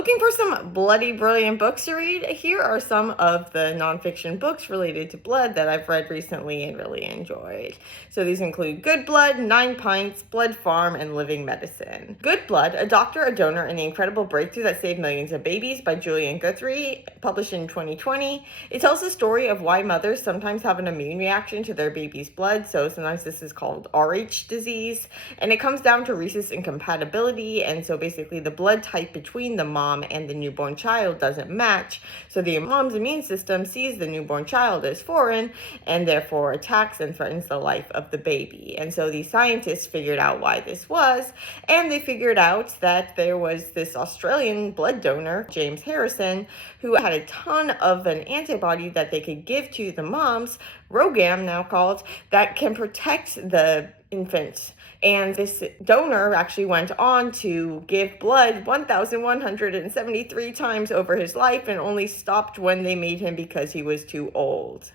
Looking for some bloody brilliant books to read? Here are some of the nonfiction books related to blood that I've read recently and really enjoyed. So these include Good Blood, 9 Pints, Blood Farm, and Living Medicine. Good Blood, A Doctor, a Donor, and the Incredible Breakthrough That Saved Millions of Babies by Julian Guthrie, published in 2020. It tells the story of why mothers sometimes have an immune reaction to their baby's blood, so sometimes this is called Rh disease, and it comes down to rhesus incompatibility, and so basically the blood type between the mom and the newborn child doesn't match, so the mom's immune system sees the newborn child as foreign and therefore attacks and threatens the life of the baby. And so these scientists figured out why this was, and they figured out that there was this Australian blood donor, James Harrison, who had a ton of an antibody that they could give to the moms, Rogam now called, that can protect the infant. And this donor actually went on to give blood 1,173 times over his life and only stopped when they made him because he was too old.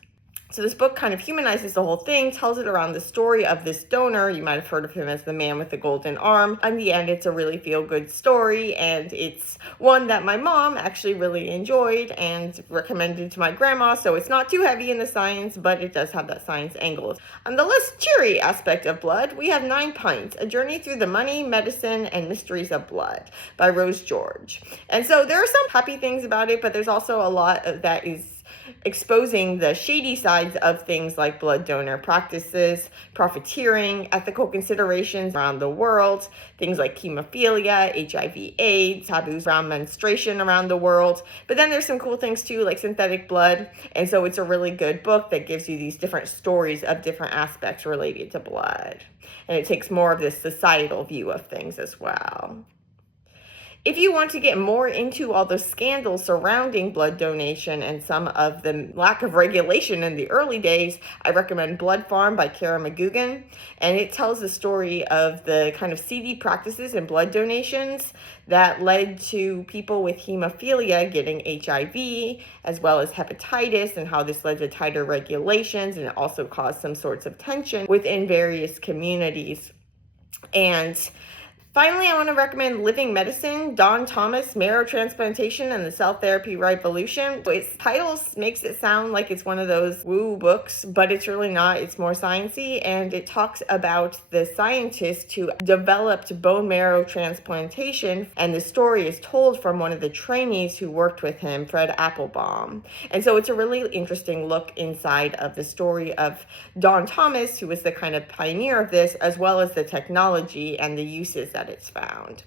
So this book kind of humanizes the whole thing, tells it around the story of this donor. You might have heard of him as the man with the golden arm. In the end, it's a really feel-good story, and it's one that my mom actually really enjoyed and recommended to my grandma, so it's not too heavy in the science, but it does have that science angle. On the less cheery aspect of blood, we have 9 Pints, A Journey Through the Money, Medicine, and Mysteries of Blood by Rose George. And so there are some happy things about it, but there's also a lot of that is exposing the shady sides of things like blood donor practices, profiteering, ethical considerations around the world, things like hemophilia, HIV/AIDS, taboos around menstruation around the world. But then there's some cool things too, like synthetic blood. And so it's a really good book that gives you these different stories of different aspects related to blood. And it takes more of this societal view of things as well. If you want to get more into all the scandals surrounding blood donation and some of the lack of regulation in the early days, I recommend Blood Farm by Cara McGoogan. And it tells the story of the kind of seedy practices in blood donations that led to people with hemophilia getting HIV, as well as hepatitis, and how this led to tighter regulations, and it also caused some sorts of tension within various communities. And finally, I want to recommend Living Medicine, Don Thomas, Marrow Transplantation and the Cell Therapy Revolution. Its title makes it sound like it's one of those woo books, but it's really not. It's more sciencey, and it talks about the scientist who developed bone marrow transplantation, and the story is told from one of the trainees who worked with him, Fred Applebaum. And so it's a really interesting look inside of the story of Don Thomas, who was the kind of pioneer of this, as well as the technology and the uses that it's found.